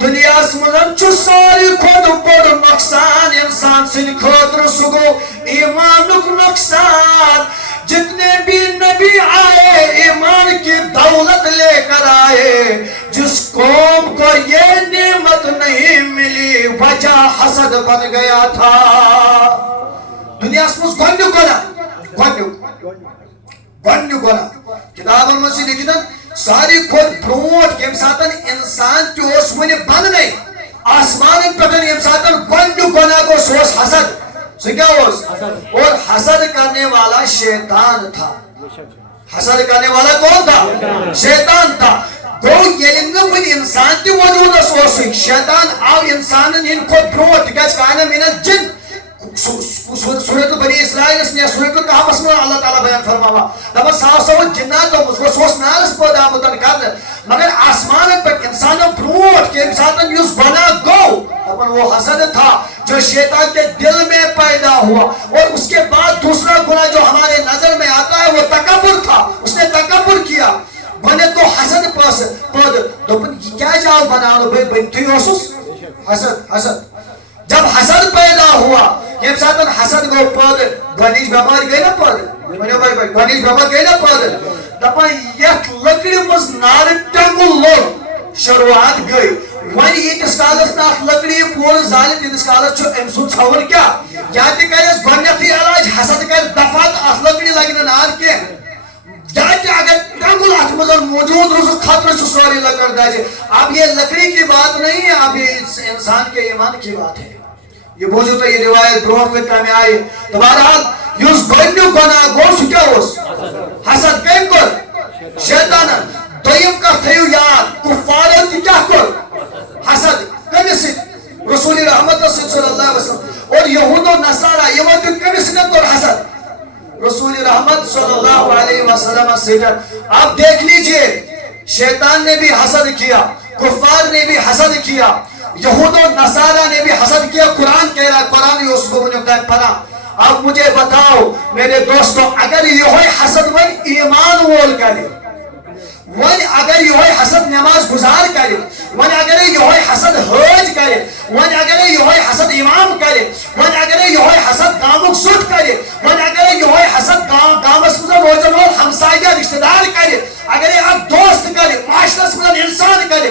دنیا من ساری کھت بڑ نقصان انسان سن خاطر سہ گو ایمانک نقصان. جتنے بھی نبی آئے ایمان کی دولت لے کر آئے. جس قوم کو یہ نعمت نہیں ملی وجہ حسد بن گیا تھا. دنیا من گۄڈنیُک گۄناہ کتابن من لکھت ساری کھت برونٹ یم سات انسان تہ ون بننے آسمان پہ یم سات گۄڈنیُک گۄناہ گو سہ حسد. سہ کیا اور حسد کرنے والا شیطان تھا. حسد کرنے والا کون تھا؟ شیطان تھا. گو یل ون انسان تہ وجود شیطان آو انسان ہند کھت برونٹ تکیاز کائنہ من جن سورت بنی اسرائیل سورت الکہف من اللہ تعالیٰ بیان فرماوا دپان سو جنات سہ نارس پٲدٕ آمُت کرنہٕ مگر آسمان پہ انسانوں برونٹ ییٚمہِ ساتہٕ یُس گناہ گو دپان وہ حسد تھا جو شیطان کے دل میں پیدا ہوا. اور اس کے بعد دوسرا گناہ جو ہمارے نظر میں آتا ہے وہ تکبر تھا. اس نے تکبر کیا. گۄڈنیٚتھ گوٚو حسد پٲدٕ دوٚپُن یہِ کیازِ آو بناونہٕ بہٕ بٔنتھٕے اوسُس. حسد جب حسد پیدا ہوا یم ساتن حسد گو پٲدٕ گۄڈنِچ بیمار گئی نا پٲدٕ ؤنِو بھائی گۄڈنِچ بیمار گئی نا پٲدٕ دپان یتھ لکڑِ منٛز نارٕ ٹیٚنگُل لوٚگ شروعات گئی. وۄنۍ ییٖتِس کالس نہٕ اتھ لکڑِ پوٗرٕ زالہِ تیٖتِس کالس چھُ أمۍ سُنٛد ژھۄوُر کیٛاہ یا تہِ کرٮ۪س گۄڈنیٚتھٕے علاج حسد کرِ دفعہ تہٕ اتھ لکڑِ لگہِ نہٕ نار کینٛہہ. یا تہِ اگر ٹیٚنگُل اتھ منٛز موجود روٗز خطرٕ چھُ سورُے لکڑ دجہِ. اب یہ لکڑی کی بات نہیں ہے اب یہ انسان کے ایمان کی بات ہے. یہ بوجھو تو یہ روایت برونٹ کت کامہِ آیہِ. تو بہرحال یُس گۄڈنیُک گۄناہ گوٚو سُہ کیٛاہ اوس؟ حسد. کٔمۍ کوٚر؟ شیطانن. دوٚیِم کتھ تھٲیِو یاد کُفارو تہِ کیٛاہ کوٚر؟ حسد. کٔمِس سۭتۍ؟ رسول رحمتس سۭتۍ صلی اللہ علیہ وسلم. اور یہود و نصارہ یِمو تہِ کٔمِس سۭتۍ کوٚر حسد؟ رسول رحمت صلی اللہ علیہ وسلم سۭتۍ. اب دیکھ لیجئے شیطان نے بھی حسد کیا, کفار نے بھی حسد کیا, یہود و نصارہ نے بھی حسد کیا. قرآن کہہ رہا, قرآن یوسف بن پڑھا. اب مجھے بتاؤ میرے دوستو, اگر یہ حسد ون ایمان وول کرے, ون اگر یہ حسد نماز گزار کرے, ون اگر یہ حسد حج کرے, ون اگر یہ حسد امام کرے, ون اگر یہ حسد گامک سود کرے, ون اگر یہ حسد گامس مز روزن وول ہمسایہ رشتہ دار کرے, اگر اک دوست کرے, معاشرس مز انسان کرے,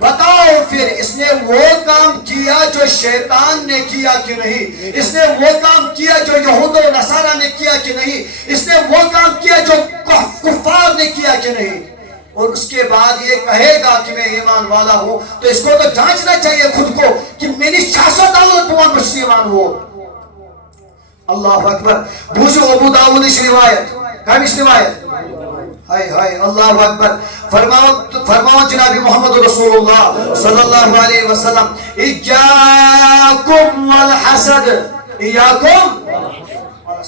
بتاؤ پھر اس نے وہ کام کیا جو شیطان نے کیا کہ نہیں؟ اس نے وہ کام کیا جو یہود و نصارہ نے کیا کہ نہیں؟ اس نے وہ کام کیا جو کفار نے کیا کہ نہیں؟ اور اس کے بعد یہ کہے گا کہ میں ایمان والا ہوں, تو اس کو تو جانچنا چاہیے خود کو کہ میری شاست دولت بوان بچ ایمان ہو. اللہ اکبر. بوجھو ابو داؤد اس روایت, کامش روایت, ہائے ہائے اللہ اکبر. فرماؤ جناب محمد رسول اللہ صلی اللہ علیہ وسلم, ایاکم والحسد, ایاکم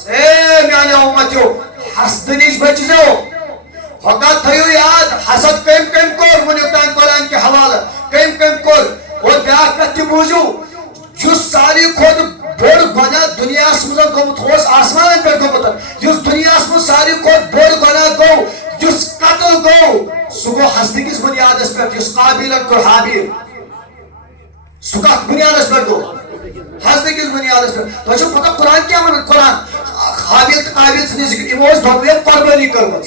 اے میانے امتیو حسد نش بچزو. فقط تھیو یاد حسد کم کم کور ونیوتان قرآن کے حوالہ کم کم کور. اور بیاکھ کتھ بوزو جس ساری کھوت بوڑ گناہ دنیا مز گومت ہوس آسمان پہ گومت, جس دنیا مز ساری کھوت بوڑ گناہ گو جس قتل گو سہ گو حسد کس بنیادس پہ, جس قابیلن کو حابیل سہ کت بنیادس پہ گو حسد کس بنیادس پہ. تو پتہ قرآن کیا ون, قرآن حابیل تو قابیل سن ذکر یمو دونوے قربانی کرمز,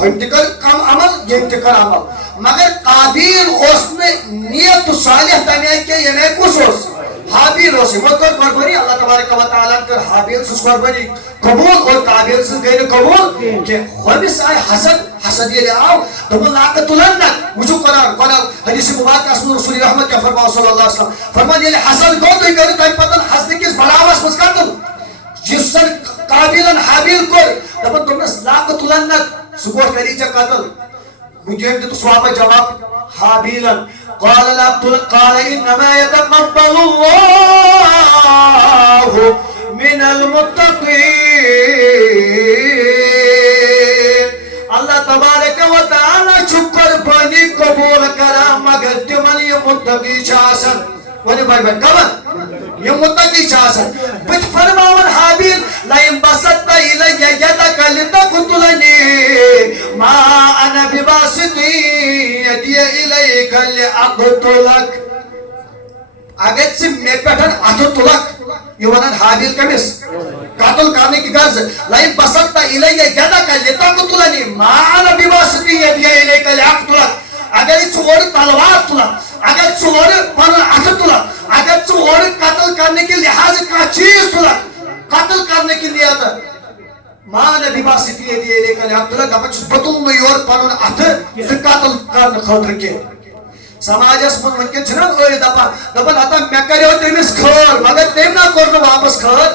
ہم تہ کر کم عمل یم تہ کر عمل, مگر قابیل اس نے نیت صالح تمے کہ یمے کس اس حابیل اس یمو کر قربانی. اللہ تبارک و تعالیٰ کر حابیل سس قربانی قبول اور قابیل سس گئی قبول کہ ہمس آئے حسد. حسد یہ آو دمن لاقت تلنک وجو قرآن قرآن حدیث مبارک اسم رسول رحمت کے فرماؤ صلی اللہ علیہ وسلم فرمان یہ حسد گو تو کرو تم پتن حسد کس بڑاوس مز قتل جس سن قابیلن حابیل کر دپن تمس لاقت تلنک سہ گوٹ کری ژےٚ قتل. گُنجٲبۍ دِتُس واپس جواب حابیلن, قال لا قال انما يتقبل الله من المتقين. اللہ تبارک و تعالی چھ قربانی قبول کران مگر تمن یہ متقی چھ آسان. ونیو بھائی بھائی کمن یہ متقی چھ آسان. بت فرماون حابیل لئن بسطت الی یدک لتقتلنی ما انا بباسط یدی الیک لاقتلک. اگر ژٕ مےٚ پٮ۪ٹھ اَتھٕ تُلکھ یہِ وَنان حابیل کٔمِس قتل کرنے کی غرض لئن بسطت الیہ یدک لتقتلنی ما انا بباسطی یدی الیک لیقتلک اگر ژٕ اورٕ تلوار تُلکھ اگر ژٕ اورٕ پنُن اَتھٕ تُلکھ اگر ژٕ اورٕ قتل کرنے کے لحاظ کانٛہہ چیٖز تُلکھ قتل کرنے کی نیت ما انا بباسطی یدی الیک لیقتلک دپان چھُس بہٕ تُلہٕ نہٕ یورٕ پنُن اَتھٕ ژٕ قتل کرنہٕ خٲطرٕ کینٛہہ سماجس من ونکن چھنا أڑۍ دپان ہتا مےٚ کریو تٔمِس خٲر مگر تٔمۍ نا کوٚر نہٕ واپس خٲر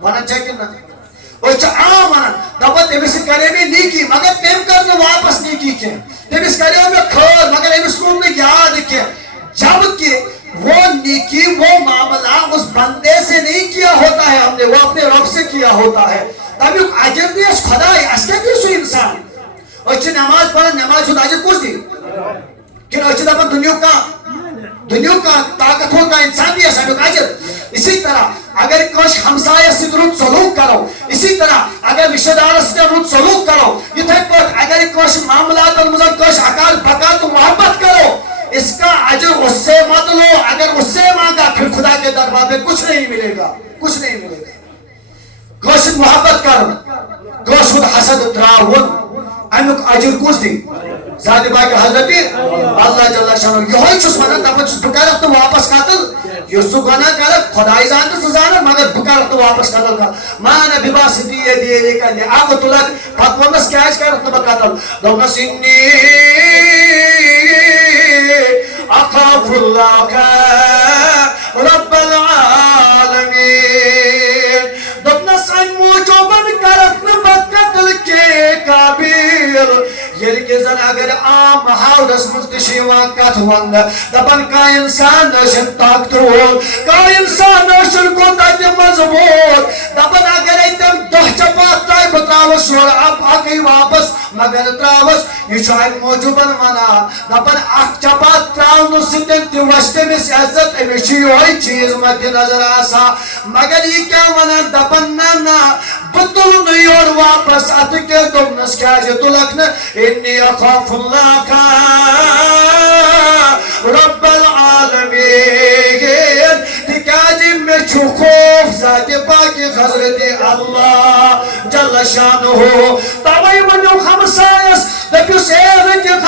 ونان چھا کِنہٕ نہ أسۍ چھِ عام ونان دپان تٔمِس کرے مےٚ نیکی مگر تٔمۍ کٔر نہٕ واپس نیکی کینٛہہ تٔمِس کریو مےٚ خٲر مگر أمِس روٗد نہٕ یاد کینٛہہ جبکہ وہ نیکی وہ معاملہ اس بندے سے نہیں کیا ہوتا ہے ہم نے وہ اپنے رب سے کیا ہوتا ہے تمیُک اجر دی اَسہِ خۄداے اَسہِ کیٛاہ دی سُہ اِنسان أسۍ چھِ نماز پران نماز ہُنٛد اجر کُس دی کن أسۍ چھِ دپان دُنیُک کانٛہہ طاقتور کانٛہہ اِنسان دی اَسہِ امیُک اجر اسی طرح اگر کٲنٛسہِ ہمسایس سۭتۍ رُت سلوٗک کرو اسی طرح اگر رشتہٕ دارس سۭتۍ رُت سلوٗک کرو یِتھے پٲٹھۍ اگر کٲنٛسہِ معاملاتن منٛز کٲنٛسہِ اکار بکار تو محبت کرو اس کا اجر اس سے مت لو اگر اس سے مانگا پھر خدا کے دربار میں کچھ نہیں ملے گا کٲنٛسہِ محبت کرُن کٲنٛسہِ ہُنٛد حسد تراوُن امیُک اجر کُس دی ذات باقی حضرت اللہ جل شانہ یہوے چھُس ونان دپان چھُس بہٕ کرکھ نہٕ واپس قتل یُس ژٕ گۄناہ کرکھ خۄداے زانہِ تہٕ ژٕ زانکھ مگر بہٕ کرکھ نہٕ واپس قتل کانٛہہ ما انا بباسطی یدی الیک لیقتلک پتہٕ ووٚننس کیازِ کرکھ نہٕ بہٕ قتل دوٚپنس انی اخاف اللہ رب العالمین دوٚپنس امہِ موٗجوٗبن کرکھ نہٕ بہٕ قتل کینٛہہ قابیل ییٚلہِ کہِ زن اگر عام محاورس منٛز تہِ چھِ یِوان کتھ وننہٕ دپان کانٛہہ انسان ٲسِن طاقتہٕ وول کانٛہہ انسان ٲسِن کوٗتاہ تہِ مضبوٗط دپان اگرے تٔمۍ دہ چپات ترٛایہِ بہٕ ترٛاوس یورٕ اکٕے واپس مگر ترٛاوس یہِ چھُ امہِ موٗجوٗبن ونان دپان اکھ چپات ترٛاونہٕ سۭتۍ تہِ وچھِ تٔمِس عزت أمِس چھُ یِہوے چیٖز مدِ نظر آسان مگر یہِ کیٛاہ ونان دپان نہ بہٕ تُلہٕ نہٕ یورٕ واپس اتھٕ کینٛہہ دوٚپنس کیازِ تُلکھ نہٕ انی اخاف اللہ رب العالمین تِکیازِ مےٚ چھُ خوف ذاتِ باقی حضرت اللہ جل شانہ توے ونیو ہمسایس دپیُس اے رٔٹِتھ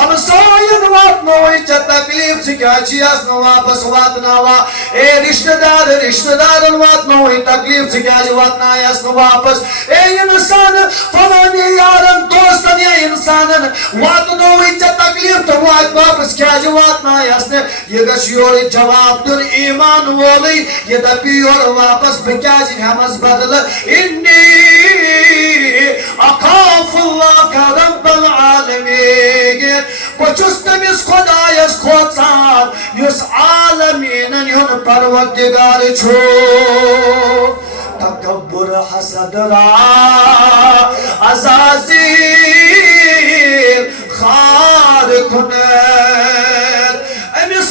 ہمساین واتنووٕے ژےٚ تکلیٖف ژٕ کیازِ چھِیس نہٕ واپس واتناوان اے رشتہٕ دارن واتنووٕے تکلیٖف ژٕ کیازِ واتنایس نہٕ واپس اے انسان فلٲنی یارن دوستن یا انسانن واتنووٕے ژےٚ تکلیٖف تہٕ واتہِ واپس کیازِ واتنایس نہٕ یہِ گژھِ یورٕ جواب دیُن ایمان وولٕے یہِ دپہِ یورٕ واپس بہٕ کیازِ ہٮ۪مس بدلہٕ انی اخاف اللہ رب العالمین بہٕ چھُس تٔمِس خۄدایس کھوژان یُس عالمیٖنن ہُنٛد پروردگار چھُ تکبر حسد را عزازیل خار کنید امس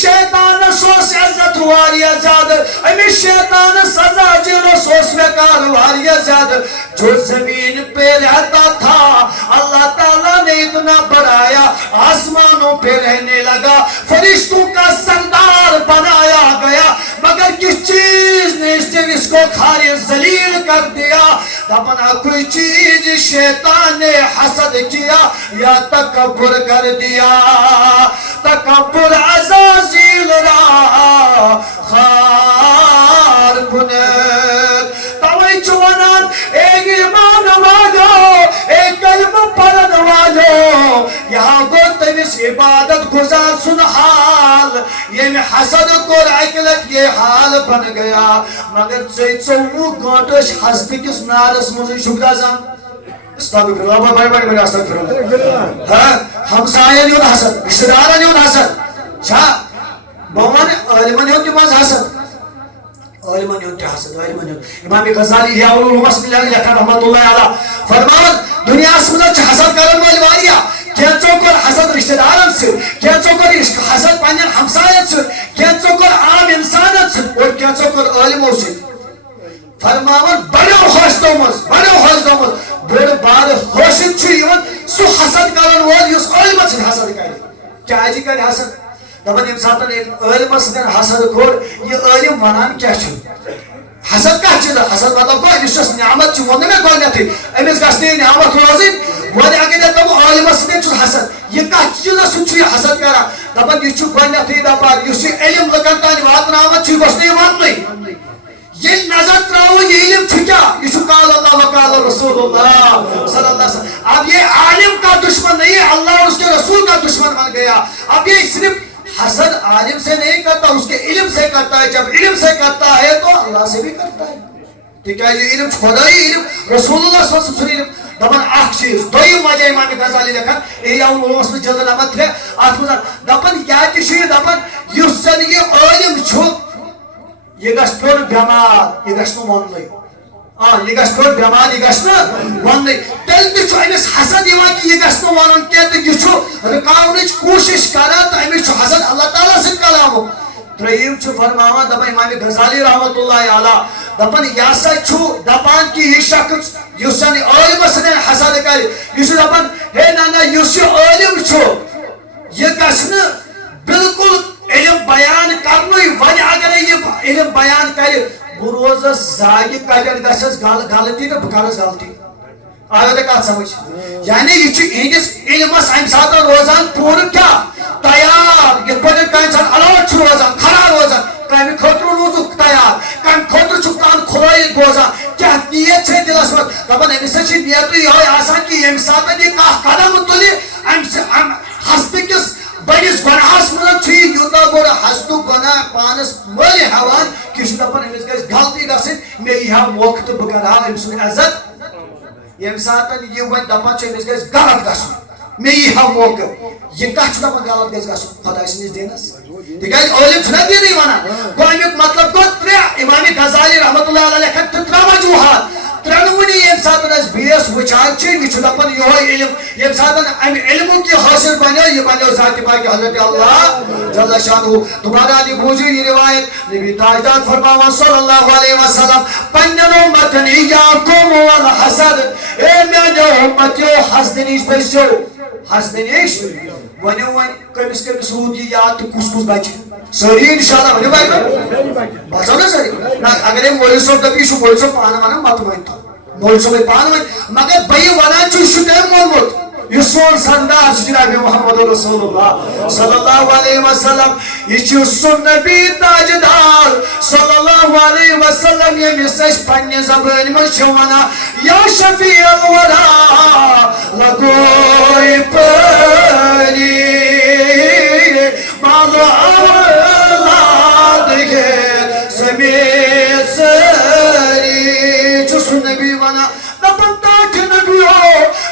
شیطانس اوس عزت واریاہ زیادٕ امس شیطانس عزازیلس اوس وقار واریاہ زیادہ جو زمین پہ رہتا تھا اللہ تعالیٰ نے اتنا بڑھایا آسمانوں پہ رہنے لگا فرشتوں کا سردار بنایا گیا مگر کس چیز نے اس کو کھارے ذلیل کر دیا اپنا کوئی چیز شیطان نے حسد کیا یا تکبر کر دیا تکبر عزازیل را خار کنید توئی چونان ایک ایمان والو ایک کلمہ پڑھن والو یہاں گو تمس عبادت گزار سن حال یہ حسد کو اکلت یہ حال بن گیا مگر ژوٚوُہ گٲنٛٹہٕ حسد کس نارس منٛزٕے چھُکھ دزان استغفر اللہ بڑی استغفر اللہ ہمساین ہُنٛد حسد رشتہٕ دارن ہُنٛد حسد چھا بہٕ وَنہٕ عٲلمن ہُنٛد تہِ منٛز حسد عالمن ہُنٛد تہِ حسد عالمن ہُنٛد امام غزالی احیاء العلومس منٛز لیکھان رحمۃ اللہ علیہ فرماوان دُنیاہس منٛز چھِ حسد کرن وٲلۍ واریاہ کینٛژو کوٚر حسد رشتہٕ دارن سۭتۍ کینٛژو کوٚر حسد پننٮ۪ن ہمساین سۭتۍ کینٛژو کوٚر عام انسانن سۭتۍ اور کینٛژو کوٚر عٲلمو سۭتۍ فرماوان بڑیو حٲصلو منٛز بٔڑ بارٕ حٲصل چھُ یِوان سُہ حسد کرن وول یُس عٲلمن سۭتۍ حسد کرِ کیازِ کرِ حسد دپان یم ساتن عالم سۭتۍ حسد کوٚر یہِ عالم ونان کیٛاہ چھُ حسد کتھ چیٖز حسد مطلب گوٚو أمِس یۄس نعمت چھِ ووٚن نہٕ مےٚ گۄڈنیٚتھٕے أمِس گژھِ نہٕ یہِ نعمت روزٕنۍ وۄنۍ اگر مےٚ دپو عالمس سۭتۍ چھُس حسد یہِ کتھ چیٖزس سۭتۍ چھُ یہِ حسد کران دپان یہِ چھُ گۄڈنیٚتھٕے دپان یُس یہِ علم لُکن تانۍ واتناوان چھُ یہِ گوٚژھ نہٕ یہِ وننُے ییٚلہِ نظر تراوو یہ علم چھُ کیٛاہ یہ چھُ قال اللہ و قال رسول اللہ صلی اللہ علیہ وسلم اب یہ عالم کا دشمن نہیں ہے اللہ اور اس کے رسول کا دشمن بن گیا اب یہ صرف حسد عالم سے نہیں کرتا اس کے علم سے کرتا ہے جب علم سے کرتا ہے تو اللہ سے بھی کرتا ہے تِکیٛازِ علم چھُ خۄدایی علم رسول اللہ صلی اللہ علیہ وسلم علم دپان اکھ چیٖز دوٚیِم وجہ امام غزالی لیکھان احیاء العلومس منٛز جلد نمبر 3 اتھ منٛز دپان یا تہِ چھُ یہِ دپان یُس زن یہِ عالم چھُ یہ گژھِ پیوٚن بٮ۪مار یہِ گژھِ نہٕ ووننُے یہ گژھِ پیوٚن بٮ۪مار یہِ گژھِ نہٕ ووننُے تیٚلہِ تہِ چھُ أمِس حسد یِوان کہِ یہِ گژھِ نہٕ وَنُن کینٛہہ تہٕ یہِ چھُ رُکاونٕچ کوٗشش کران تہٕ أمِس چھُ حسد اللہ تعالیٰ سۭتۍ کلامُک ترٛیٚیِم چھُ فرماوان دپان امام غزالی رحمۃ اللہ علیہ دپان یہِ ہسا چھُ دپان کہِ یہِ شخص یُس زن عالمس سۭتۍ حسد کرِ یہِ چھُ دپان ہے نہ نہ یُس یہِ عالم چھُ یہِ گژھِ نہٕ بالکل علم بیان کرنُے وۄنۍ اگرے یہِ علم بیان کرِ بہٕ روزس زاگہِ کتٮ۪ن گژھٮ۪س غلطی تہٕ بہٕ کرس غلطی آیا تۄہہِ کتھ سمجھ یعنی یہِ چھُ یِہنٛدِس علمس امہِ ساتہٕ روزان پوٗرٕ کیٛاہ تیار یِتھ پٲٹھۍ کانٛہہ انسان الٲٹ چھُ روزان کھڑا روزان کامہِ خٲطرٕ روٗزُکھ تیار کامہِ خٲطرٕ چھُ کان کھُلٲیِتھ بوزان کیٛاہ نیت چھےٚ دِلس منٛز دپان أمِس چھِ نیتٕے یِہوے آسان کہِ ییٚمہِ ساتہٕ یہِ کانٛہہ قدم تُلہِ امہِ حسدٕ کِس بٔڑِس گۄناہس منٛز چھُ یہِ یوٗتاہ بوٚڑ حسدُک گۄناہ پانس مٔلۍ ہٮ۪وان کہِ یہِ چھُ دپان أمِس گژھِ غلطی گژھٕنۍ مےٚ یی ہا موقعہٕ تہٕ بہٕ کرٕ ہا أمۍ سُنٛد عزت ییٚمہِ ساتہٕ یہِ وۄنۍ دپان چھُ أمِس گژھِ غلط گژھُن مےٚ یی ہا موقعہٕ یہِ کتھ چھُ دپان غلط گژھِ گژھُن خۄداے سٕنٛدِس دیٖنس تِکیٛازِ عٲلِم چھُنہ دیٖنٕے ونان گوٚو امیُک مطلب گوٚو 3 امام غزالی رحمۃ اللہ علیہ لیکھان تہٕ 3 وجوٗہات ترٛنوٕنی ییٚمہِ ساتہٕ أسۍ بیٚیس وٕچھان چھِ یہِ چھُ دپان یِہوے علم ییٚمہِ ساتہٕ امہِ علمُک یہِ حٲصِل بنیو یہِ بنیو ذاتِ پاکہِ حضرت اللہ جل شانہ تمہارا دی بوٗزِو یہِ روایت نبی تاجدار فرماوان صلی اللہ علیہ وسلم پننٮ۪ن اُمتن اِیاکُم والحسد اے میانیو اُمتیو حسدٕ نِش بٔچھِو حسدٕ نِش ؤنِو وۄنۍ کٔمِس کٔمِس روٗد یہِ یاد تہٕ کُس کُس بچہِ سٲری انشاءاللہ ؤنِو بھائی باسو نا سٲری اگرے مولوی صٲب دپہِ یہِ چھُ مولوی صٲب پانہٕ ونان متہٕ ؤنۍتو مولوی صٲبے پانہٕ ؤنۍ مگر بہٕ یہِ ونان چھُس یہِ چھُ تٔمۍ ووٚنمُت یُس سون سردار چھُ جناب محمد رسول اللہ صلی اللہ علیہ وسلم یہِ چھُ سُہ نبی تاجدار صلی اللہ علیہ وسلم ییٚمِس أسۍ پننہِ زبٲنۍ منٛز چھِ ونان یا شفیع الورا لگوے پٲری مالہٕ اولاد ہے سمیت سٲری چھُ سُہ نبی ونان دپان تاج نبیو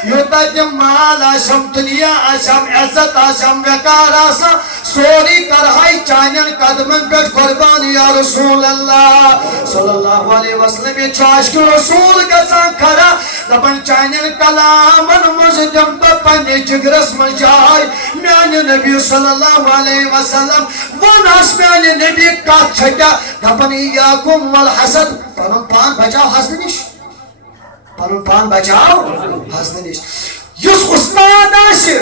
یوٗتاہ تہِ مال آسٮ۪م دُنیا آسٮ۪م عزت آسٮ۪م ویکار آسان سورُے کرہاے چانٮ۪ن قدمن پٮ۪ٹھ قربان یا رسول اللہ صلی اللہ علیہ وسلم ییٚتہِ چھُ عاشقِ رسول گژھان کھڑا دپان چانٮ۪ن کلامن منٛز دِمہٕ بہٕ پننِس جگرس منٛز جاے میانہِ نبی صلی اللہ علیہ وسلم وونس میانہِ نبی کتھ چھےٚ کیٛاہ دپان اِیاکُم والحسد پنُن پان بچاو حسدٕ نِش پنُن پان بچاو حسدٕ نِش یُس اُستاد آسہِ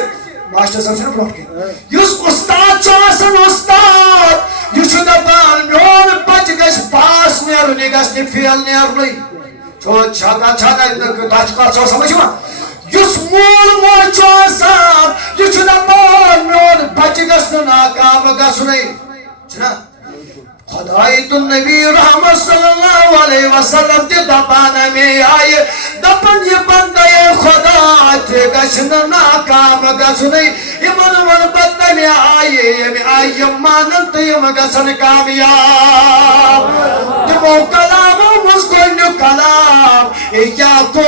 ماشٹر صٲب چھُنہ برونٛٹھ کَنۍ یُس اُستاد چھُ آسان اُستاد یہِ چھُ دپان میون بچہِ گژھِ پاس نیرُن یہِ گژھِ نہٕ فیل نیرنُے تۄہہِ چھِ کتھ چھو سمجھ یِوان یُس مول موج چھُ آسان یہِ چھُ دپان میون بچہِ گژھِ نہٕ ناکام گژھنُے چھُنہ خداے تہٕ نبی رحمت صلی اللہ علیہ وسلم تہِ دپان امی آیہِ دپان یہِ بندے خدا تہِ گژھِ نہٕ ناکام گژھنُے یِمن ون بہٕ تمہِ آیہِ ییٚمہِ آیہِ یِم مانن تہٕ یِم گژھن کامیاب تِمو کلامو منٛز گۄڈنیُک کلام اِیاکُم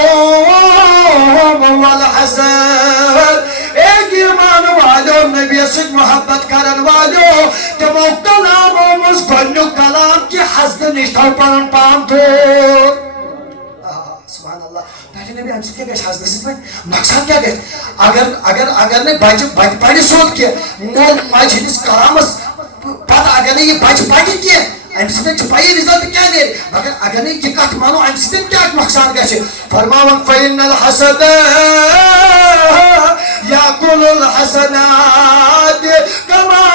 والحسد اے ایمان والیو نبی سۭتۍ محبت کرن والیو تِمو کلامو منٛز گۄڈنیُک کلام کہِ حسدٕ نِش تھاو پنُن پان دوٗر سبحان اللہ تاجِ نبی امہِ سۭتۍ کیٛاہ گژھِ حسدٕ سۭتۍ وۄنۍ نۄقصان کیٛاہ گژھِ اگر نہٕ بچہِ پرِ سیوٚد کینٛہہ مول ماجہِ ہٕنٛدِس کلامس پتہٕ اگر نہٕ یہِ بچہِ پرِ کینٛہہ امہِ سۭتۍ چھِ پَیی رِزلٹ کیٛاہ نیرِ مگر اگر نہٕ یہِ کتھ مانو امہِ سۭتۍ کیٛاہ نۄقصان گژھِ فرماوان فإن الحسد یاکُلُ الحسنات کما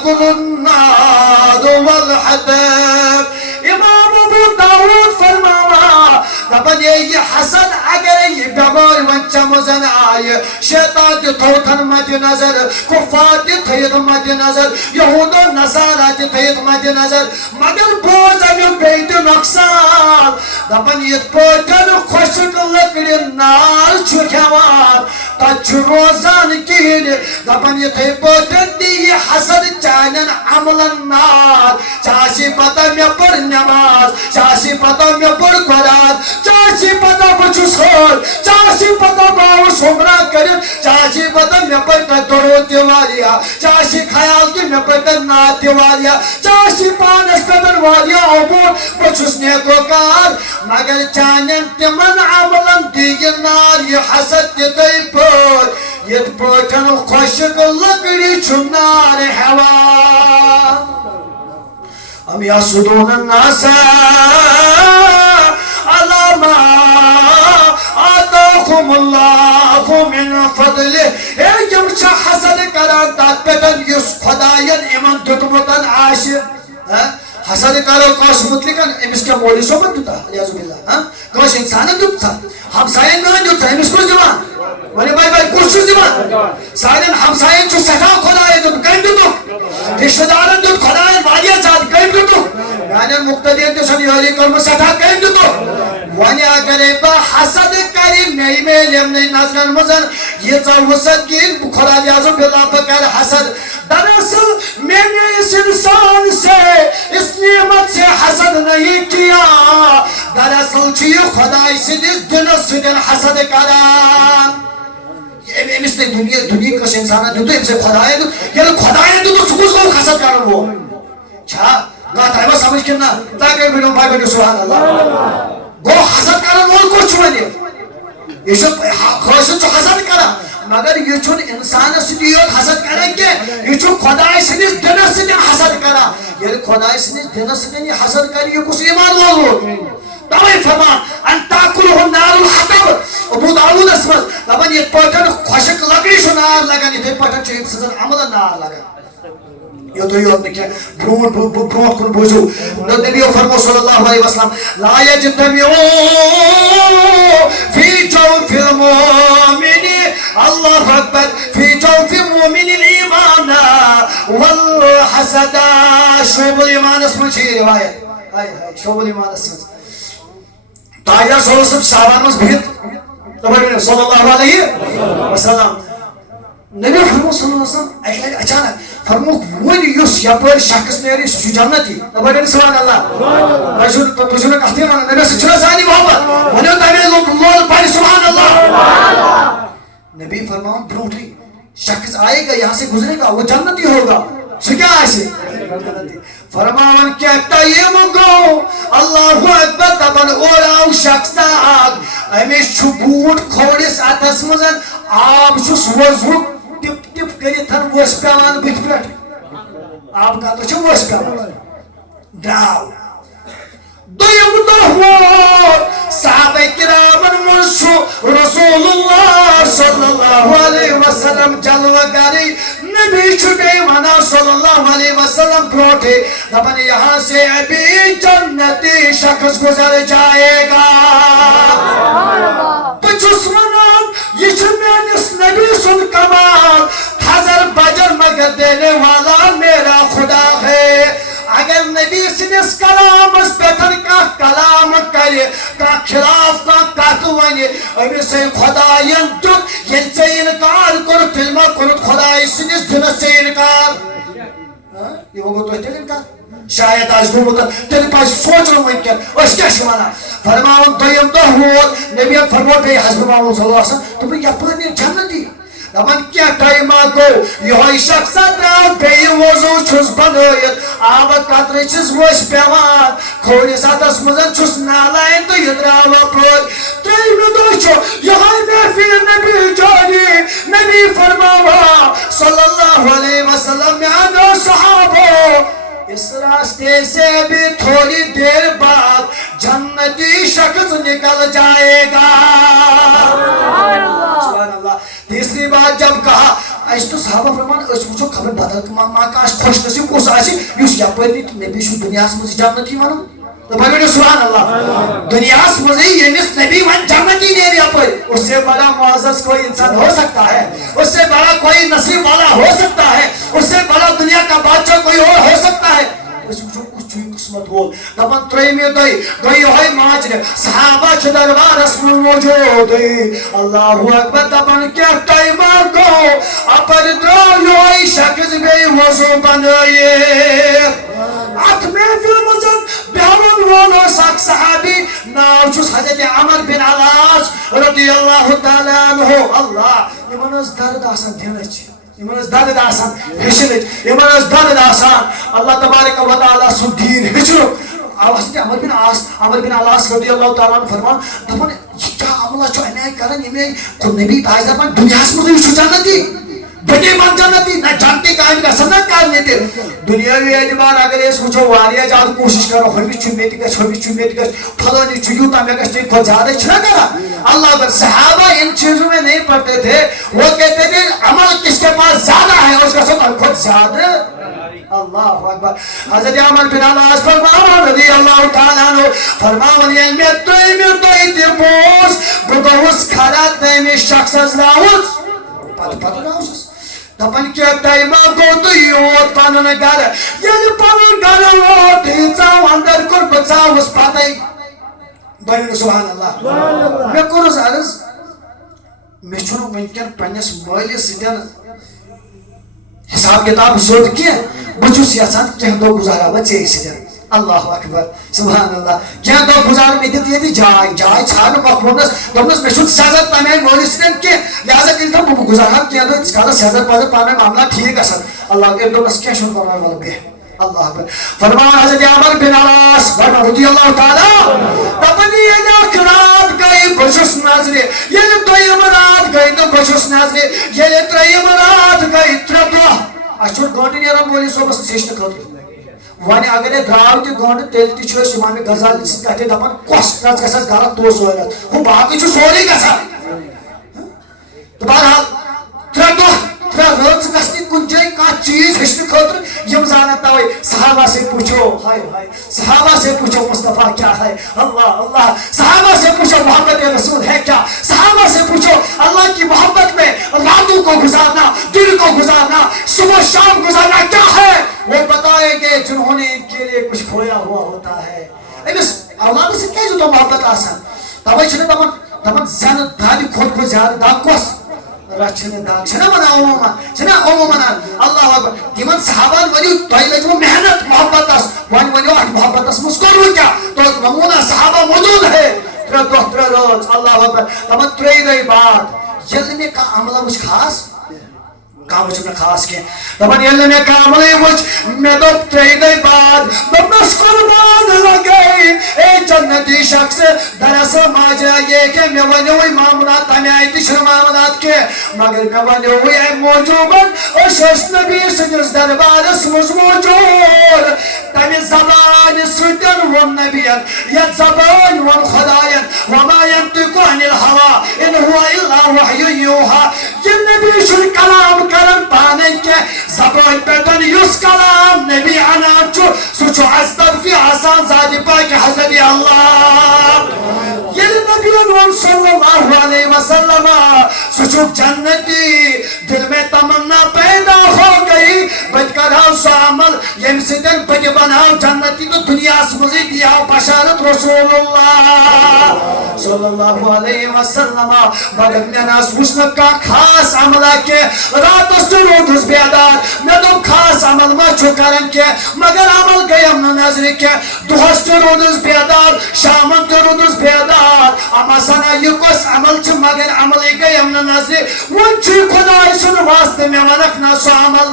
تاكل النار والحطب. امام ابو داود فرماوا دپن یہ حسد اگر یہ بیمار ون چمزن آئے شیطان تہ تھوتن مد نظر کفار تہ تھیت مد نظر یہود و نصارا تہ تھیت مد نظر مگر بوز امیک بیت نقصان دپن یت پوٹن خوشک لکڑ نار چھ کھیوان تت روزان کہین دپن یتھے پوٹن دی حسد چانن عملن نار چاسی پتہ مے پڑ نماز چاسی پتہ مے پڑ قرآن چاسی پتہ بچس ہور چاسی پتہ باو سمرا کر چاسی پتہ مے پڑ درود دیوالیا چاسی خیال کہ مے پڑ نات دیوالیا چاسی پانس پتن والیا ابو بچس نیکو کار مگر چانن تمن عملن دی نار یہ حسد تئی پور یت پوٹن خوشک لکڑی چھنار ہوا ام یحسدون الناس على ما آتاهم الله من فضله. یم چھ حسد کران تات پتن یس خداین ایمان دتمتن آشی حسد کرو کاش مطلقن امس کیا مولی صحبت دیتا علیہ باللہ کاش انسانن دیتا ہمسائن میں دیتا امس کو زمان ولی بھائی کچھ زمان سائن ہمسائن چھ سکھا خدای دیتا کہیں دیتا رشتہ دارن دیتا خدای والیہ چاہت کہیں دیتا یعنی مقتدین دیشن یہلی کرم سکھا کہیں دیتا ونی اگر با حسد کری میں میلیم نہیں نظرن مزن یہ وسط کی خدا علیہ باللہ بکر حسد دراصل میں نے اس انسان سے اس نعمت سے حسد نہیں کیا دراصل چھ خدای سدس دن سدن حسد کران امس نے دنیا کس انسان دیتو امس خدای یعنی خدای دیتو سکوز کو حسد کرن وہ چھا گا تائبہ سمجھ کرنا تاکہ بلوں بھائی بلوں سبحان اللہ گو حسد کرن وہ کچھ ونی یہ خواہشت چھ حسد کرا مگر یہ چھن انسان سدیوت حسد کرن کے یہ چھن خدای سدس دن سدن حسد کرا یعنی خدای سدس دن سدن یہ حسد کری یہ کس ایمان والو توئی فرمان ان تاکلہ نار الحطب ابو داود اسمت دپن یہ پٹن خوشک لکڑی چھ نار لگان یہ پٹن چھ سزن عمل نار لگان یہ تو یوت نکے برونٹ کن بوجھو نبی فرمو صلی اللہ علیہ وسلم لا یجتمعو فی جوف المؤمن اللہ اکبر فی جوف المؤمن الایمان والحسد شعب الایمان اسم چھ روایت شعب الایمان اسم تایا صلی اللہ علیہ وسلم شعبان مز بہت صلی اللہ علیہ وسلم نبی فرمو صلی اللہ علیہ وسلم اچانک فرمو ون یس یپر شخص نیری سہ جنتی دپن سبحان اللہ تجھے کہتے ہیں نبی سے چھنا سانی محبت ونیو تمہیں لول پڑھ سبحان اللہ نبی فرماؤں بروٹھی شخص آئے گا یہاں سے گزرے گا وہ جنتی ہوگا سو کیا آئے فرماؤں کہتا یہ مگو اللہ اکبر دپن اور آؤ شخص آگ امیش چھو بوٹ کھوڑس اتس مزن آب چھس وضو ٹپ ٹپ کری تھن وش پیوان بت پہ آپ کا تو وش پیوان دراو دویم دہور صحابہ کرامن منشو رسول اللہ صلی اللہ علیہ وسلم جلوہ گری نبی چھٹے ونا صلی اللہ علیہ وسلم پروٹے دپن یہاں سے ابھی جنتی شخص گزر جائے گا تو جسمنان یہ چھمینس نبی سن کمال حضر بجر مگر دینے والا میرا خدا ہے اگر نبی سنس کلام اس پیتر کا کلام کرے کا خلاف کا کاتو ونی امی سے خدایان جت ین سے انکار کر فلمہ کرت خدای سنس دنس سے انکار یہ وہ تو ہے انکار شاید آج گمتا تیلی پاس سوچ رہا ہوں انکر اس کیا شمانا فرماؤں دویم دو ہوا نبی فرماؤں پہ حضر ماؤں صلی اللہ علیہ وسلم تو بھی یہ پرنی جنتی دپن کیا ٹائم گو یہ شخص درو بی وضو چھس بنائت آب قطر چھس وش پیوان کھوڑس اتس مزن چھس نالائن تو یہ درو پروت تریم دو چھو یہ محفل نبی جانی نبی فرماوا صلی اللہ علیہ وسلم میانو صحابو اس راستے سے بھی تھوڑی دیر بعد جنتی شخص نکل جائے گا سبحان اللہ تیسری بات جب کہا اس تو صحابہ فرمان اس وچو خبر بدل ما کاش خوش نصیب کوس آسی یس یپری نبی شو دنیا مز جنتی ونن تو سبحان اللہ دنیا مز یمس نبی ون جنتی نیر یپری اس سے بڑا معزز کوئی انسان ہو سکتا ہے اس سے بڑا کوئی نصیب والا ہو سکتا ہے اس سے بڑا دنیا کا بادشاہ کوئی اور ہو سکتا ہے اس وچو کچھ قسمت وول دپن تريمي دوي هاي ماجر صحابہ چھ دربار اسم موجود اللہ اکبر دپن کیا ٹائما گو اپر درو ہوئی شخص بے وضو بنائے ات محفل مزن بیان وولو سک صحابی ناو چھس حضرت عمر بن علاس رضی اللہ تعالی عنہ اللہ یمنس درد آسان دینچ یمنس درد آسان ہشنچ یمنس درد آسان اللہ تبارک و تعالی سو دین ہچرو حضرت عمر بن علاس رضی اللہ تعالی عنہ فرمان دپن یہ کیا عملہ چھو انہیں کرن یہ نبی تاج دپن دنیا مز چھو جنتی بڑے من جنتی نہ جانتی کام کا سنت کرنے تے دنیاوی اعتبار اگر اس وچھو واریہ زیادہ کوشش کرو ہمی چمیت گش پھلونی چھو تا میں گش کو زیادہ چھنا کرا اللہ پر صحابہ ان چیزوں میں نہیں پڑھتے تھے وہ کہتے تھے عمل کس کے پاس زیادہ ہے اس کا سب خود زیادہ اللہ اکبر حضرت عمر بن علاس فرمان رضی اللہ تعالیٰ عنہ فرمان علم توئی تی پوس بدوس کھرات نیمی شخص از لاؤس پتہ لاؤس دپن کیا ٹائما گو تو یوت پانن گر یل پانن گر ووت ہیچاو اندر کر بچاو اس پتہ بڑھن سبحان اللہ میں کرس عرض میں چھوڑ ونکن پنس مالس سدین حساب کتاب سود کی بچوس یژھان کینٛہہ دۄہ گزارا بہٕ ژےٚ سۭتۍ اللہ اکبر سبحان اللہ کینٛہہ دۄہ گزار مےٚ دِتھ ییٚتہِ جاے ژھانڈٕ مۄکلونس دوٚپنس مےٚ چھُنہٕ سیٚزر تمہِ آیہِ مٲلِس سۭتۍ کینٛہہ لہذا کٔرِتھ بہٕ گزارہا کینٛہہ دۄہ ییٖتِس کالس سیٚزر پزر پانہٕ ؤنۍ معاملات ٹھیٖک گژھن اللہ أمۍ دوٚپنس کینٛہہ چھُنہٕ پرواے وَلہٕ بیٚہہ اللہ اکبر فرمان حضرت عمر بن علاس رضی اللہ تعالیٰ دپن ییٚلہِ اکھ رات گٔے بہٕ چھُس نظرِ ییٚلہِ دوٚیِم رات گٔے تہٕ بہٕ چھُس نظرِ ییٚلہِ ترٛیٚیِم رات گٔے 3 دۄہ اس چھُ گٲنٹہٕ نیران مولوی صٲبس ہیٚچھنہٕ خٲطرٕ وۄنۍ اگرے درٛاو تہِ گٲنٹہٕ تیٚلہِ تہِ چھُ أسۍ اِمام غزالی سٕنٛدۍ کتھِ دپان کۄس رٲژ گژھٮ۪س غلط تو سہوٗلیت ہُہ باقٕے چھُ سورُے گژھان تہٕ بہرحال 3 دۄہ 3 رٲژ گژھنہِ کُنہِ جایہِ کانٛہہ چیٖز ہیٚچھنہٕ خٲطرٕ یِم زانن توے صحابہ سے پوچھو ہائے ہائے صحابہ سے پوچھو مصطفیٰ کیا ہے اللہ اللہ صحابہ سے پوچھو محبت رسول ہے کیا صحابہ سے پوچھو اللہ کی محبت میں راتوں کو گزارنا دن کو گزارنا صبح شام گزارنا کیا ہے وہ بتائیں گے جنہوں نے ان کے لیے کچھ کھویا ہوا ہوتا ہے امس اولاد سے کیا جو محبت آسان توے چھنہ دپن زن دادِ کھۄتہٕ کھۄتہٕ زیادٕ دگ کۄس رچھنہ داغ چھنا عموماً اللہ اکبر تمن صحابہ ونیو تۄہہِ لٔجوٕ محنت محبتس وۄنۍ ؤنِو اتھ محبتس منٛز کوٚروٕ کیٛاہ تو نمونہ صحابہ موجود ہے 3 دۄہ 3 رٲژ اللہ اکبر دپن 3 دۄہہِ بعد ییٚلہِ مےٚ کانٛہہ عملہ وٕچھ خاص کانٛہہ وٕچھ مےٚ خاص کینٛہہ دپن ییٚلہِ مےٚ کانٛہہ عملٕے وٕچھ مےٚ دوٚپ 3 دۄہہِ بعد دوٚپنس قربان لگے اے جنتی شخص دراصل ماجرا یہ کہ مےٚ ونیوٕے معاملات تمہِ آیہِ تہِ چھِنہٕ معاملات کینٛہہ مگر مےٚ ونیوٕے امہِ موٗجوٗبن أسۍ ٲسۍ نبی سٕنٛدِس دربارس منٛز موجوٗد تمہِ زبانہِ سۭتۍ ووٚن نبیَن یتھ زبانہِ ووٚن خۄداین وما ينطق عن الهوى ان هو الا وحي يوحى یہ نبی چھُنہٕ کلام کرن پانے کینٛہہ زبانہِ پٮ۪ٹھ یُس کلام نبی انان چھُ سُہ چھُ حضرت فی آسان ذاتِ پاک حضرت اللہ ییٚلہِ نبیَن ووٚن صلی اللہ علیہ وسلم سُہ چھُ جنتی دل میں تمنا پیدا ہو گئی بہٕ تہِ کرہا سُہ عمل ییٚمہِ سۭتۍ بہٕ تہِ بنہاو جنتی تہٕ دُنیاہس منٛزٕے دِیہاو بشارت رسول اللہ صلی اللہ علیہ وسلم مگر مےٚ نہ حظ وُچھ نہٕ کانٛہہ خاص عملہ کینٛہہ راتس تہِ روٗدُس بیدار مےٚ دوٚپ خاص عمل ما چھُ کران کینٛہہ مگر عمل گٔیم نہٕ نظرِ کینٛہہ دۄہس تہِ روٗدُس بیدار شامن تہِ روٗدُس بیدار اما سنا یہِ کۄس عمل چھُ مگر عملٕے گٔیم نہٕ نظرِ وۄنۍ چھُے خۄداے سُنٛد واسطہٕ مےٚ ونکھ نا سُہ عمل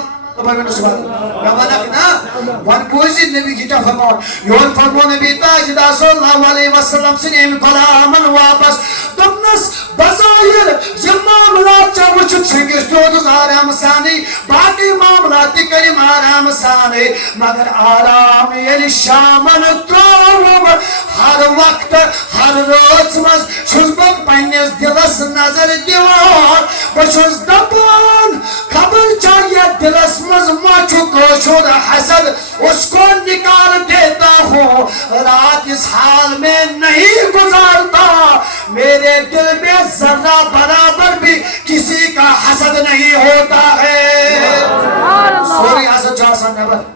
ون بوزی نبی کی کیا فرمان یون فرمو نبی تاجدہ صلی اللہ علیہ وسلم سنیم غلامن واپس دبنس بظاہر یہ معاملات چا وچھت سنگس تودز آرام سانی باقی معاملات کریم آرام سانی مگر آرام یلی شامن تروم ہر وقت ہر روز مز چھز بم پنیس دلس نظر دیوار بچھز دبان خبر چاہیے دلس مز مچو کوشور حسد اس کو نکال دیتا ہوں رات اس حال میں نہیں گزارتا میرے دل میں ذرہ برابر بھی کسی کا حسد نہیں ہوتا ہے سوری حسد جاسا نبر